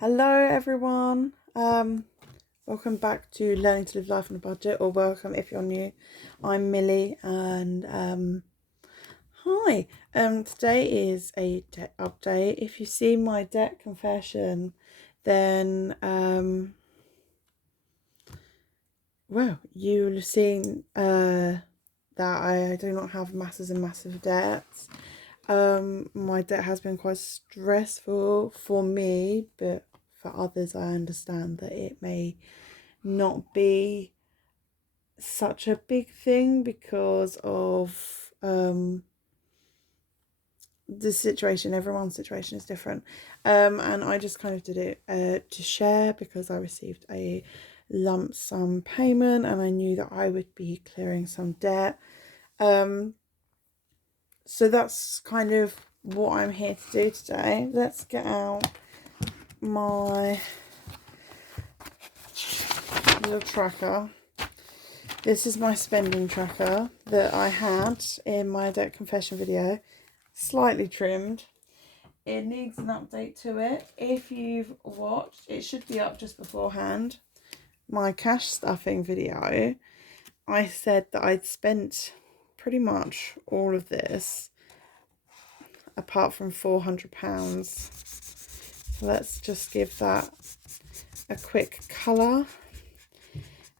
Hello everyone. Welcome back to Learning to Live Life on a Budget, or welcome if you're new. I'm Millie and hi. Today is a debt update. If you see my debt confession, then well, you will have seen that I do not have masses and massive debts. My debt has been quite stressful for me, but for others I understand that it may not be such a big thing because of the situation. Everyone's situation is different, and I just kind of did it to share because I received a lump sum payment and I knew that I would be clearing some debt. So that's kind of what I'm here to do today. Let's get out my little tracker. This is my spending tracker that I had in my debt confession video. Slightly trimmed. It needs an update to it. If you've watched, it should be up just beforehand, my cash stuffing video. I said that I'd spent pretty much all of this apart from £400. So let's just give that a quick colour.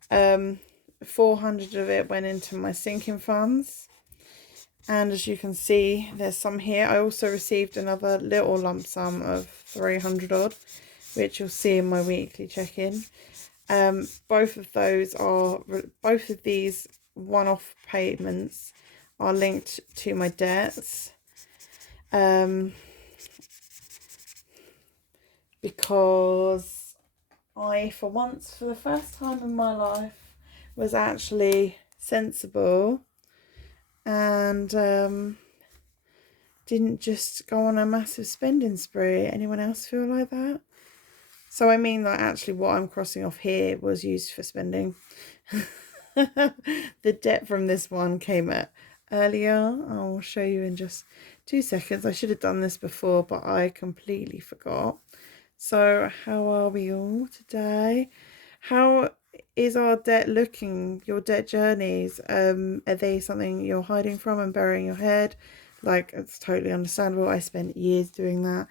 400 of it went into my sinking funds, and as you can see there's some here. I also received another little lump sum of 300 odd, which you'll see in my weekly check-in. Both of these one-off payments are linked to my debts, because I, for once, for the first time in my life, was actually sensible and didn't just go on a massive spending spree. Anyone else feel like that? So I mean, like, actually what I'm crossing off here was used for spending. The debt from this one came at earlier. I'll show you in just 2 seconds. I should have done this before, but I completely forgot. So how are we all today? How is our debt looking? Your debt journeys, are they something you're hiding from and burying your head? Like, it's totally understandable. I spent years doing that.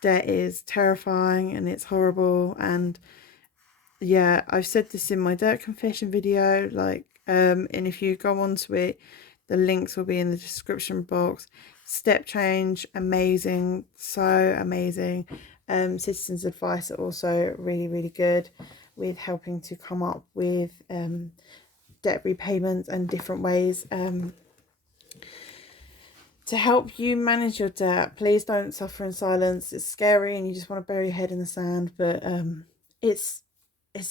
Debt is terrifying and it's horrible, and yeah, I've said this in my debt confession video, like, and if you go onto it, the links will be in the description box. StepChange, amazing, so amazing. Citizens Advice are also really, really good with helping to come up with debt repayments and different ways to help you manage your debt. Please don't suffer in silence. It's scary and you just want to bury your head in the sand, but it's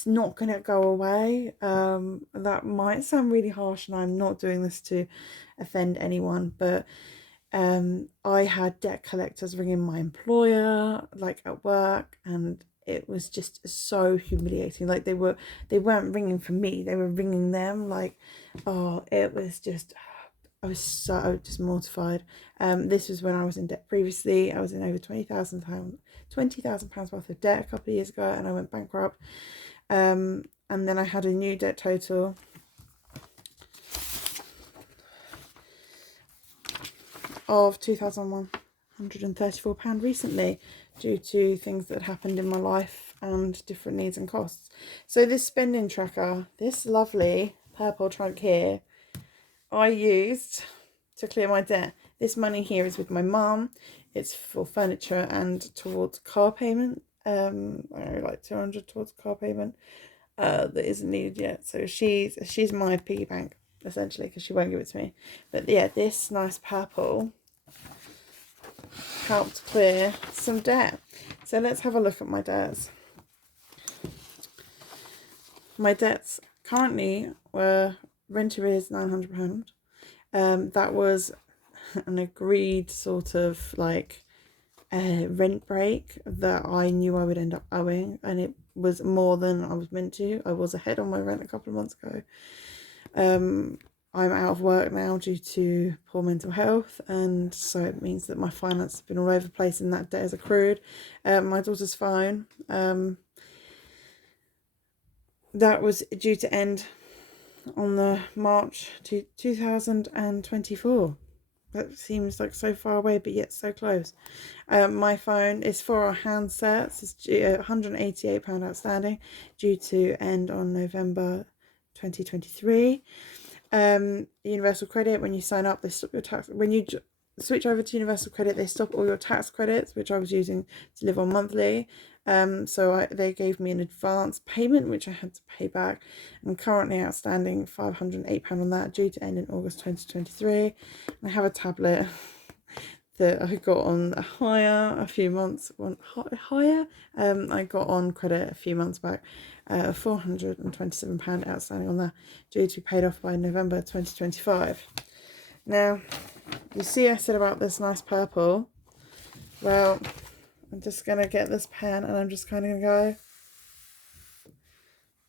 not going to go away. That might sound really harsh, and I'm not doing this to offend anyone, but I had debt collectors ringing my employer, like, at work, and it was just so humiliating. Like, they weren't ringing for me, they were ringing them. Like, oh, it was just, I was so just mortified. This was when I was in debt previously. I was in over £20,000 worth of debt a couple of years ago, and I went bankrupt. And then I had a new debt total of £2,134 recently, due to things that happened in my life and different needs and costs. So this spending tracker, this lovely purple trunk here, I used to clear my debt. This money here is with my mum. It's for furniture and towards car payment. Like 200 towards car payment that isn't needed yet. So she's my piggy bank, essentially, because she won't give it to me. But yeah, this nice purple helped clear some debt. So let's have a look at my debts. My debts currently were rent arrears £900. That was an agreed sort of like rent break that I knew I would end up owing, and it was more than I was meant to. I was ahead on my rent a couple of months ago. I'm out of work now due to poor mental health, and so it means that my finance has been all over the place and that debt is accrued. My daughter's phone, that was due to end on the March 2024. That seems like so far away, but yet so close. My phone is for our handsets. It's £188 outstanding, due to end on November 2023. Universal Credit, when you sign up, they stop your tax. When you switch over to Universal Credit, they stop all your tax credits, which I was using to live on monthly. So they gave me an advance payment, which I had to pay back. I'm currently outstanding £508 on that, due to end in August 2023. I have a tablet that I got on hire a few months higher. I got on credit a few months back, £427 outstanding on that, due to be paid off by November 2025. Now, you see I said about this nice purple. Well, I'm just going to get this pen and I'm just kind of going to go.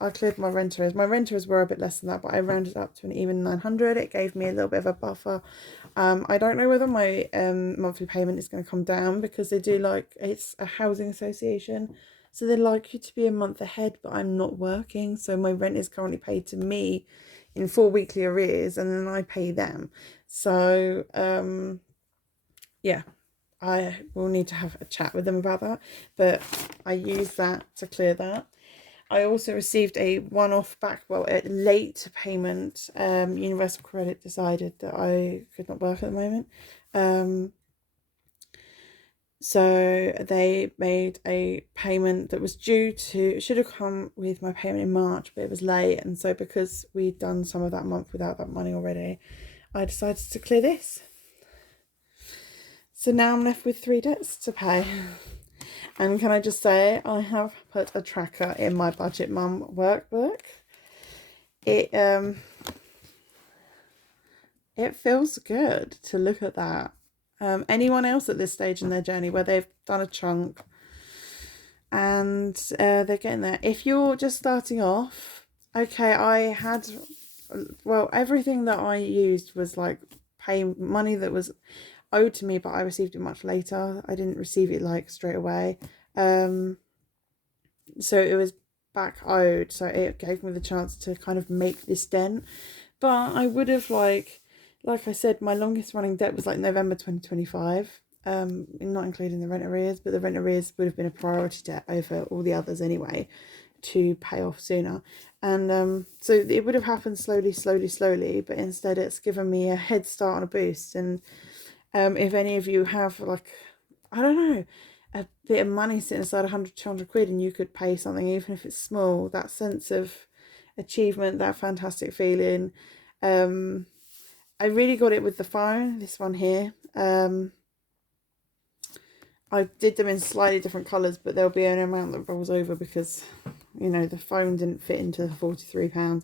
I cleared my rent arrears. My rent arrears were a bit less than that, but I rounded up to an even 900. It gave me a little bit of a buffer. I don't know whether my monthly payment is going to come down, because they do like, it's a housing association, so they like you to be a month ahead, but I'm not working, so my rent is currently paid to me in 4 weekly arrears, and then I pay them. So yeah, I will need to have a chat with them about that, but I use that to clear that. I also received a one-off a late payment. Universal Credit decided that I could not work at the moment. So they made a payment that was due to, it should have come with my payment in March, but it was late. And so because we'd done some of that month without that money already, I decided to clear this. So now I'm left with 3 debts to pay. And can I just say, I have put a tracker in my Budget Mum workbook. It feels good to look at that. Anyone else at this stage in their journey where they've done a chunk and they're getting there. If you're just starting off, okay, everything that I used was like pay money that was owed to me, but I received it much later. I didn't receive it like straight away. So it was back owed, so it gave me the chance to kind of make this dent. But I would have like I said, my longest running debt was like November 2025, not including the rent arrears, but the rent arrears would have been a priority debt over all the others anyway, to pay off sooner. And so it would have happened slowly, but instead it's given me a head start and a boost. And if any of you have like, I don't know, a bit of money sitting aside, 100, 200 quid, and you could pay something, even if it's small, that sense of achievement, that fantastic feeling. I really got it with the phone, this one here. I did them in slightly different colours, but there'll be an amount that rolls over because, you know, the phone didn't fit into the £43.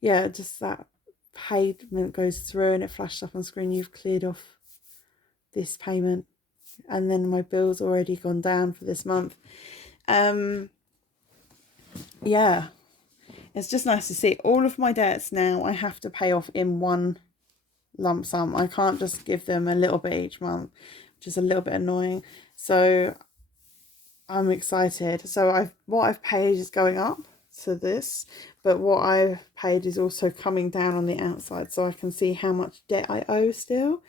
Yeah, just that payment goes through and it flashes up on screen, you've cleared off this payment, and then my bill's already gone down for this month. Yeah, it's just nice to see all of my debts now I have to pay off in one lump sum. I can't just give them a little bit each month, which is a little bit annoying. So I'm excited. So what I've paid is going up to this, but what I've paid is also coming down on the outside, so I can see how much debt I owe still.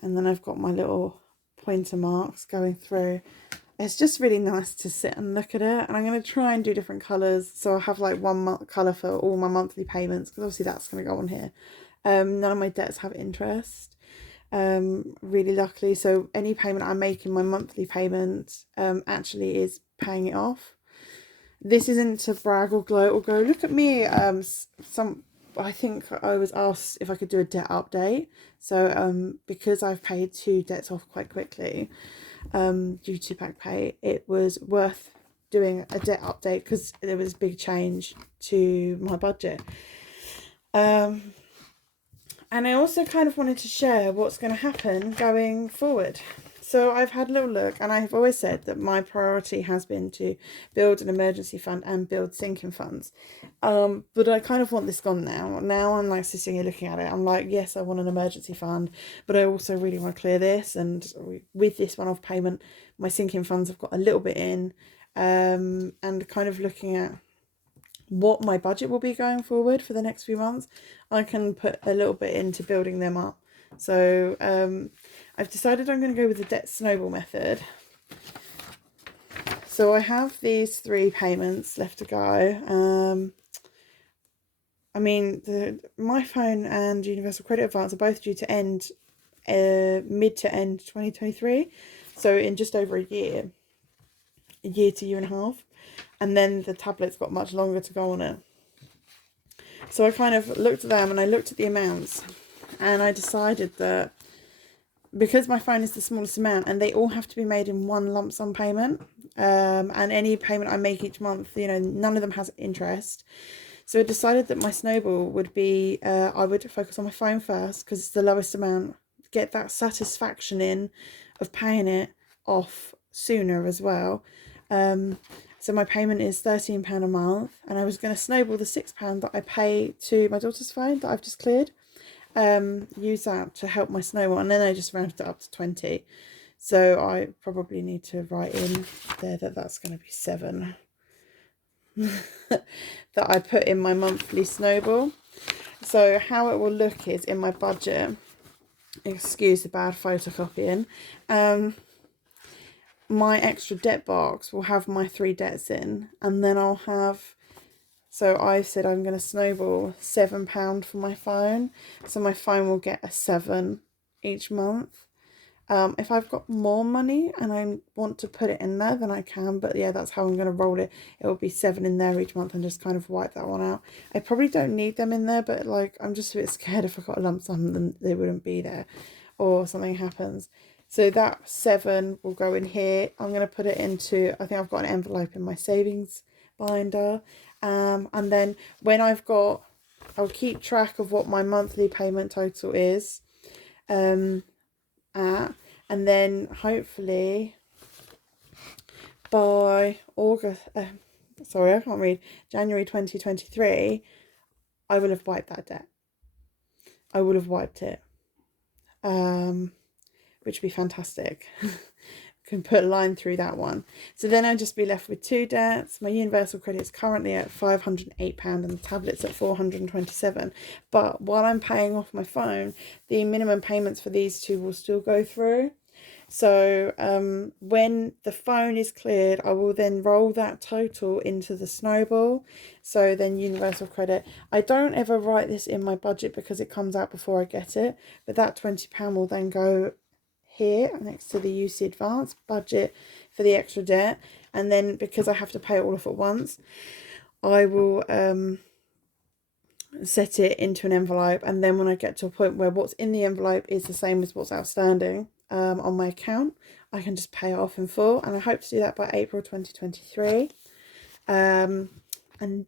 And then I've got my little pointer marks going through. It's just really nice to sit and look at it. And I'm going to try and do different colours. So I have like one colour for all my monthly payments, because obviously that's going to go on here. None of my debts have interest, really luckily. So any payment I make in my monthly payment actually is paying it off. This isn't to brag or gloat or go, look at me. I think I was asked if I could do a debt update. So because I've paid 2 debts off quite quickly due to back pay, it was worth doing a debt update because there was a big change to my budget. And I also kind of wanted to share what's going to happen going forward. So I've had a little look, and I've always said that my priority has been to build an emergency fund and build sinking funds. But I kind of want this gone now. Now I'm like sitting here looking at it. I'm like, yes, I want an emergency fund, but I also really want to clear this. And with this one-off payment, my sinking funds have got a little bit in, and kind of looking at what my budget will be going forward for the next few months, I can put a little bit into building them up. So I've decided I'm going to go with the debt snowball method. So I have these 3 payments left to go. I mean, my phone and Universal Credit Advance are both due to end mid to end 2023. So in just over a year to year and a half. And then the tablet's got much longer to go on it. So I kind of looked at them and I looked at the amounts, and I decided that because my phone is the smallest amount and they all have to be made in one lump sum payment, and any payment I make each month, you know, none of them has interest. So I decided that my snowball would be, I would focus on my phone first because it's the lowest amount, get that satisfaction in of paying it off sooner as well. So my payment is £13 a month, and I was going to snowball the £6 that I pay to my daughter's phone that I've just cleared, use that to help my snowball, and then I just rounded it up to 20. So I probably need to write in there that that's going to be 7 that I put in my monthly snowball. So how it will look is in my budget, excuse the bad photocopying, my extra debt box will have my 3 debts in, and then I'll have, so I said I'm going to snowball £7 for my phone, so my phone will get a 7 each month. If I've got more money and I want to put it in there, then I can, but yeah, that's how I'm going to roll it. It will be 7 in there each month, and just kind of wipe that one out. I probably don't need them in there, but like, I'm just a bit scared if I got a lump sum then they wouldn't be there or something happens. So that 7 will go in here. I'm going to put it into, I think I've got an envelope in my savings binder. And then when I've got, I'll keep track of what my monthly payment total is. And then hopefully by January 2023, I will have wiped that debt. I will have wiped it. Which would be fantastic. Can put a line through that one. So then I'll just be left with 2 debts. My universal credit is currently at £508 and the tablet's at £427. But while I'm paying off my phone, the minimum payments for these 2 will still go through. So when the phone is cleared, I will then roll that total into the snowball. So then universal credit, I don't ever write this in my budget because it comes out before I get it, but that £20 will then go here next to the UC advance budget for the extra debt. And then because I have to pay it all off at once, I will set it into an envelope, and then when I get to a point where what's in the envelope is the same as what's outstanding on my account, I can just pay it off in full, and I hope to do that by April 2023. And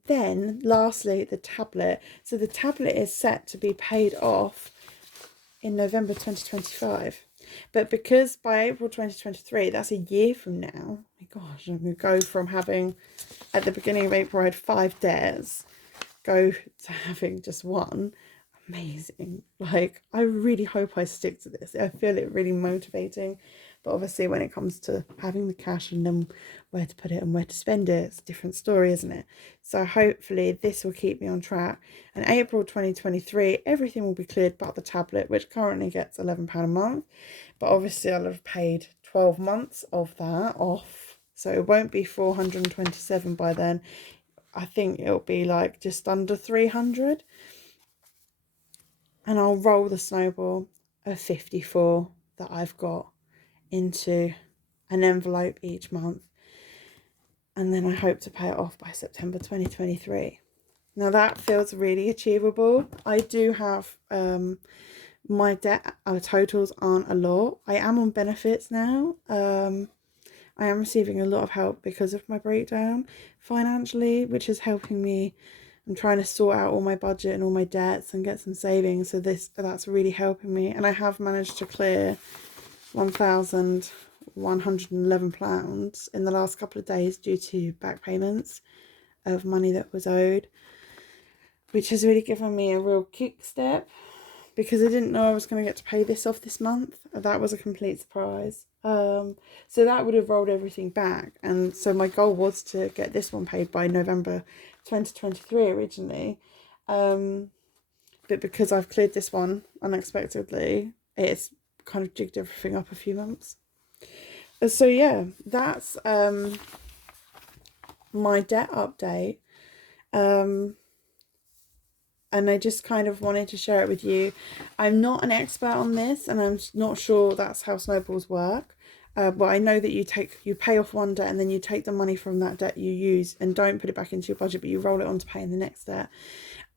then lastly, the tablet. So the tablet is set to be paid off in November 2025, but because by April 2023, that's a year from now, oh my gosh, I'm going to go from having, at the beginning of April I had 5 debts, go to having just 1. Amazing. Like, I really hope I stick to this. I feel it really motivating, but obviously when it comes to having the cash and then where to put it and where to spend it, it's a different story, isn't it? So hopefully this will keep me on track, and April 2023 everything will be cleared but the tablet, which currently gets £11 a month, but obviously I'll have paid 12 months of that off, so it won't be 427 by then. I think it'll be like just under 300, and I'll roll the snowball of 54 that I've got into an envelope each month, and then I hope to pay it off by September 2023. Now that feels really achievable. I do have my debt totals aren't a lot. I am on benefits now. I am receiving a lot of help because of my breakdown financially, which is helping me. I'm trying to sort out all my budget and all my debts and get some savings. So that's really helping me. And I have managed to clear £1,111 in the last couple of days due to back payments of money that was owed, which has really given me a real kick step because I didn't know I was going to get to pay this off this month. That was a complete surprise. So that would have rolled everything back, and so my goal was to get this one paid by November 2023 originally, but because I've cleared this one unexpectedly, it's kind of jigged everything up a few months. So yeah, that's my debt update, and I just kind of wanted to share it with you. I'm not an expert on this, and I'm not sure that's how snowballs work. But I know that you pay off one debt, and then you take the money from that debt you use and don't put it back into your budget, but you roll it on to paying the next debt.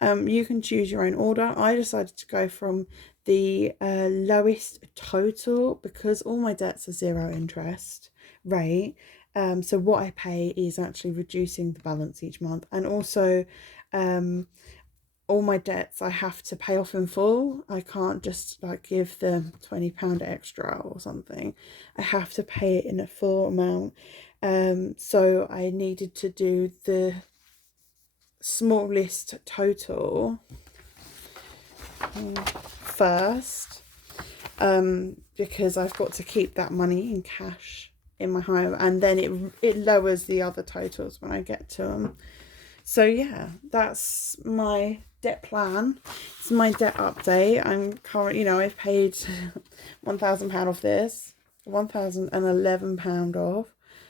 You can choose your own order. I decided to go from the lowest total because all my debts are 0 interest rate. So what I pay is actually reducing the balance each month, and also all my debts I have to pay off in full. I can't just like give them £20 extra or something. I have to pay it in a full amount. So I needed to do the smallest total first, because I've got to keep that money in cash in my home, and then it lowers the other totals when I get to them. So yeah, that's my debt plan. It's my debt update. I'm currently, I've paid £1,000 off this, £1,011 off.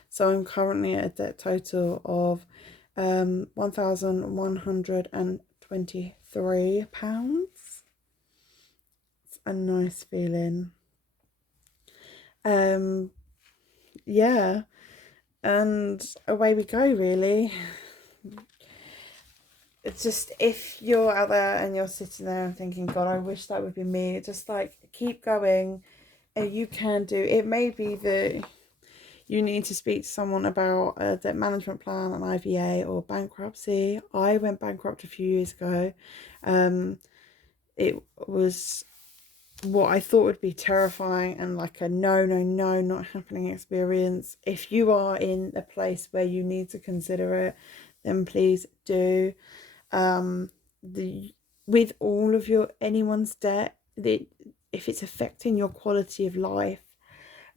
So I'm currently at a debt total of £1,123. It's a nice feeling. Yeah, and away we go, really. It's just, if you're out there and you're sitting there and thinking, God, I wish that would be me, just like keep going. You can do it. May be that you need to speak to someone about a debt management plan, an IVA, or bankruptcy. I went bankrupt a few years ago. It was what I thought would be terrifying and like a no, not happening experience. If you are in a place where you need to consider it, then please do. With all of anyone's debt, if it's affecting your quality of life,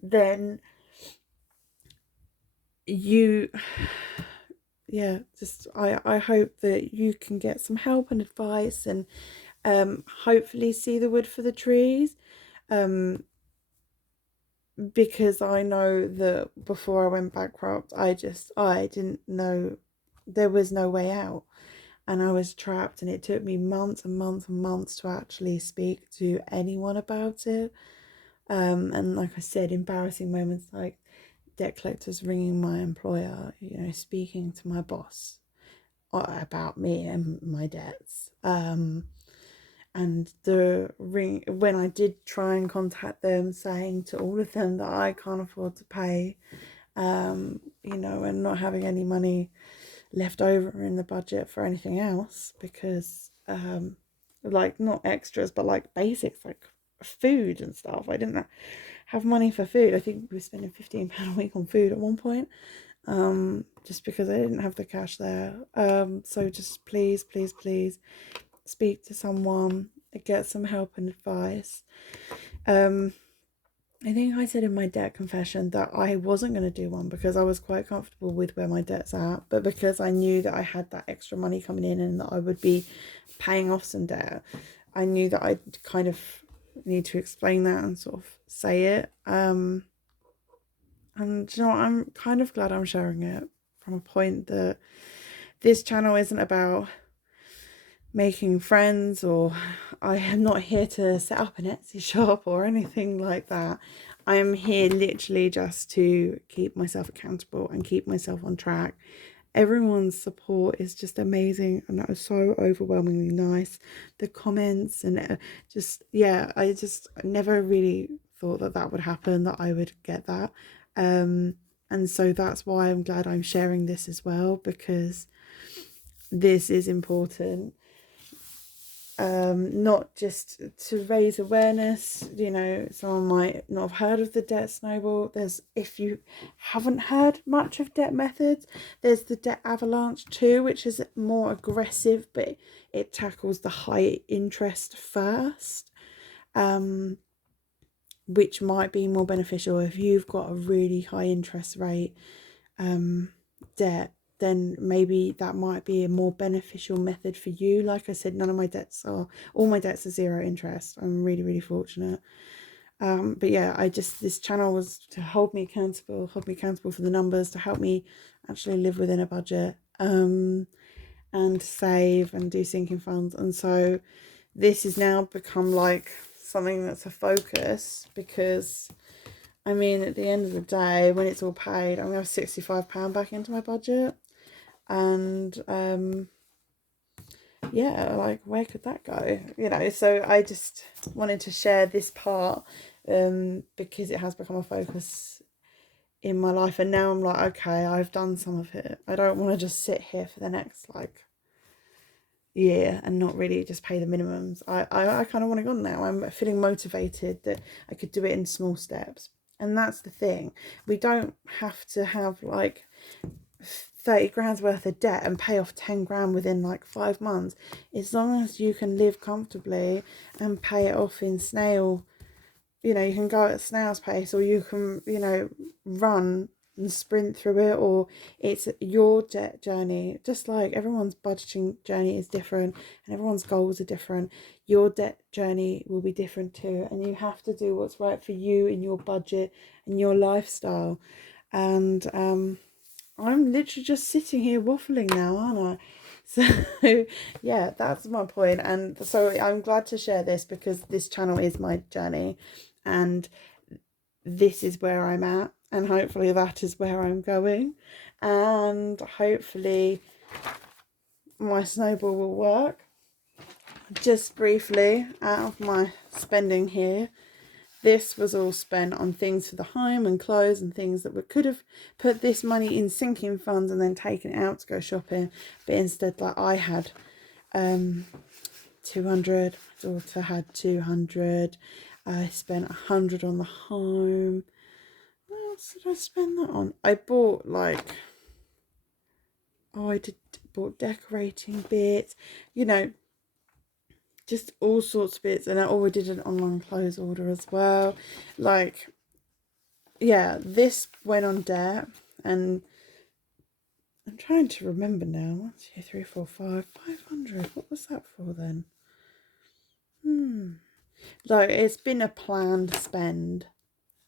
then I hope that you can get some help and advice, and hopefully see the wood for the trees, because I know that before I went bankrupt, I didn't know there was no way out, and I was trapped, and it took me months and months and months to actually speak to anyone about it. And like I said, embarrassing moments like debt collectors ringing my employer, speaking to my boss about me and my debts. And the ring, when I did try and contact them, saying to all of them that I can't afford to pay, and not having any money left over in the budget for anything else, because like not extras but like basics like food and stuff. I didn't have money for food. I think we were spending £15 a week on food at one point, just because I didn't have the cash there. So just please speak to someone, get some help and advice. I think I said in my debt confession that I wasn't going to do one because I was quite comfortable with where my debt's at, but because I knew that I had that extra money coming in and that I would be paying off some debt, I knew that I kind of need to explain that and sort of say it. And I'm kind of glad I'm sharing it from a point that this channel isn't about making friends, or I am not here to set up an Etsy shop or anything like that. I am here literally just to keep myself accountable and keep myself on track. Everyone's support is just amazing, and that was so overwhelmingly nice. The comments and I just never really thought that would happen, that I would get that. And so that's why I'm glad I'm sharing this as well, because this is important. not just to raise awareness. You know, someone might not have heard of the debt snowball. There's, if you haven't heard much of debt methods, there's the debt avalanche too, which is more aggressive, but it tackles the high interest first, which might be more beneficial if you've got a really high interest rate debt. Then maybe that might be a more beneficial method for you. Like I said, all my debts are 0 interest. I'm really, really fortunate. But yeah, this channel was to hold me accountable for the numbers, to help me actually live within a budget, and save and do sinking funds. And so this has now become like something that's a focus, because I mean, at the end of the day, when it's all paid, I'm going to have £65 back into my budget. And yeah, like, where could that go? You know, so I just wanted to share this part, because it has become a focus in my life. And now I'm like, okay, I've done some of it. I don't want to just sit here for the next like year and not really just pay the minimums. I kind of want to go on now. I'm feeling motivated that I could do it in small steps. And that's the thing. We don't have to have like 30 grand's worth of debt and pay off 10 grand within like 5 months. As long as you can live comfortably and pay it off in snail, you know, you can go at snail's pace, or you can, you know, run and sprint through it, or it's your debt journey. Just like everyone's budgeting journey is different and everyone's goals are different, your debt journey will be different too, and you have to do what's right for you in your budget and your lifestyle. And I'm literally just sitting here waffling now, aren't I? So yeah, that's my point. And so I'm glad to share this, because this channel is my journey and this is where I'm at, and hopefully that is where I'm going, and hopefully my snowball will work. Just briefly, out of my spending here, this was all spent on things for the home and clothes and things that we could have put this money in sinking funds and then taken it out to go shopping. But instead, like, I had 200, my daughter had 200. I spent 100 on the home. What else did I spend that on? I bought like, bought decorating bits, you know, just all sorts of bits. And I did an online clothes order as well. Like, yeah, this went on debt, and I'm trying to remember now. 1, 2, 3, 4, 5, 500. What was that for then? Like, it's been a planned spend.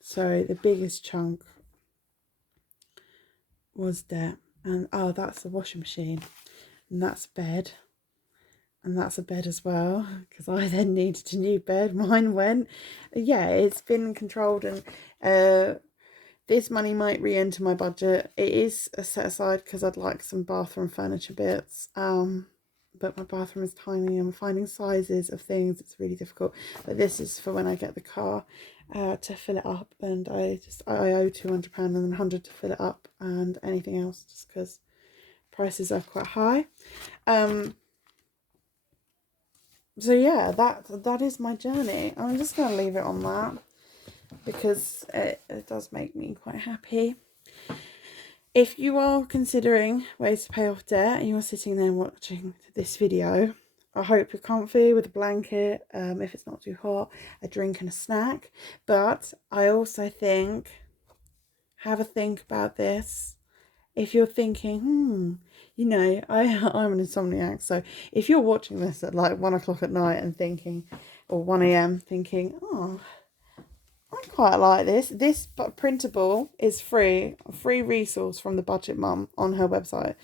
So the biggest chunk was debt. And oh, that's the washing machine, and that's bed, and that's a bed as well, because I then needed a new bed. Mine went. Yeah, it's been controlled, and this money might re-enter my budget. It is a set aside because I'd like some bathroom furniture bits, but my bathroom is tiny. I'm finding sizes of things, it's really difficult. But this is for when I get the car to fill it up, and I owe £200 and then 100 to fill it up, and anything else, just because prices are quite high. So yeah, that is my journey. I'm just going to leave it on that, because it does make me quite happy. If you are considering ways to pay off debt and you're sitting there watching this video, I hope you're comfy with a blanket, if it's not too hot, a drink and a snack. But I also think, have a think about this. If you're thinking, you know, I'm an insomniac, so if you're watching this at like 1 o'clock at night and thinking, or 1 a.m. thinking, oh, I quite like this. This printable is free, a free resource from the Budget Mum on her website.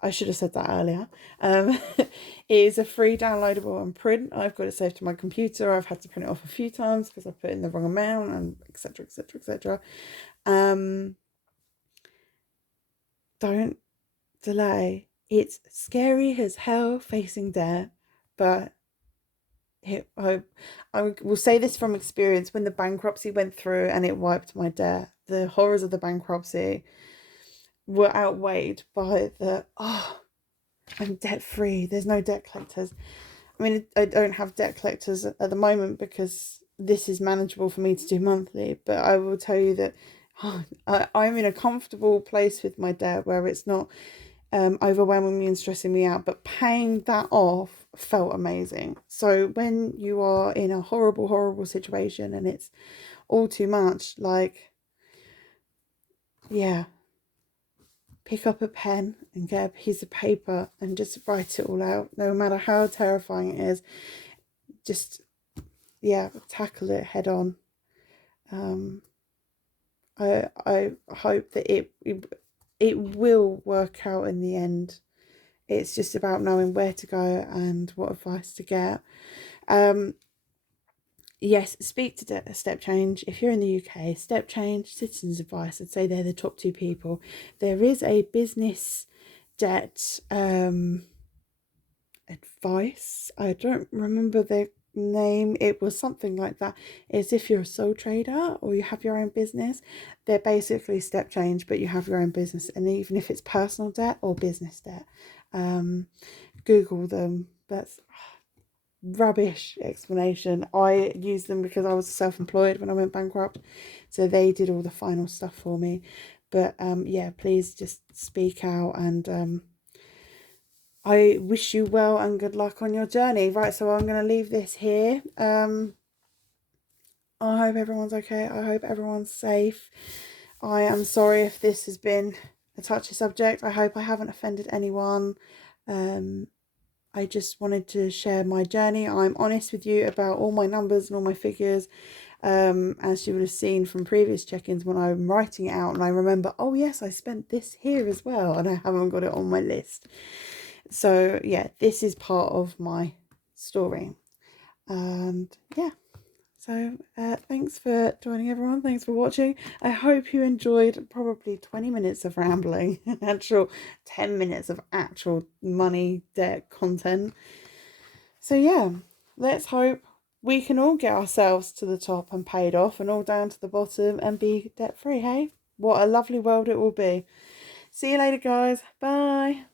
I should have said that earlier. It is a free downloadable and print. I've got it saved to my computer. I've had to print it off a few times because I put in the wrong amount, and etc, etc, etc. Don't delay. It's scary as hell facing debt, but I will say this from experience. When the bankruptcy went through and it wiped my debt, the horrors of the bankruptcy were outweighed by the, oh, I'm debt free, there's no debt collectors. I mean, I don't have debt collectors at the moment because this is manageable for me to do monthly, but I will tell you that I'm in a comfortable place with my debt where it's not overwhelming me and stressing me out, but paying that off felt amazing. So when you are in a horrible, horrible situation and it's all too much, like, yeah, pick up a pen and get a piece of paper and just write it all out, no matter how terrifying it is. Just, yeah, tackle it head on. I hope that it will work out in the end. It's just about knowing where to go and what advice to get. Yes, speak to StepChange. If you're in the UK, StepChange, Citizens Advice, I'd say they're the top two people. There is a business debt advice. I don't remember their name. It was something like that. It's if you're a sole trader or you have your own business, they're basically StepChange, but you have your own business. And even if it's personal debt or business debt, Google them. That's rubbish explanation. I used them because I was self-employed when I went bankrupt, so they did all the final stuff for me. But yeah, please just speak out, and I wish you well and good luck on your journey. Right, so I'm going to leave this here. I hope everyone's okay. I hope everyone's safe. I am sorry if this has been a touchy subject. I hope I haven't offended anyone. I just wanted to share my journey. I'm honest with you about all my numbers and all my figures. As you would have seen from previous check-ins, when I'm writing it out and I remember, oh yes, I spent this here as well, and I haven't got it on my list. So yeah, this is part of my story. And yeah, so thanks for joining, everyone. Thanks for watching. I hope you enjoyed probably 20 minutes of rambling, actual 10 minutes of actual money debt content. So yeah, let's hope we can all get ourselves to the top and paid off, and all down to the bottom and be debt free. Hey, what a lovely world it will be. See you later, guys. Bye.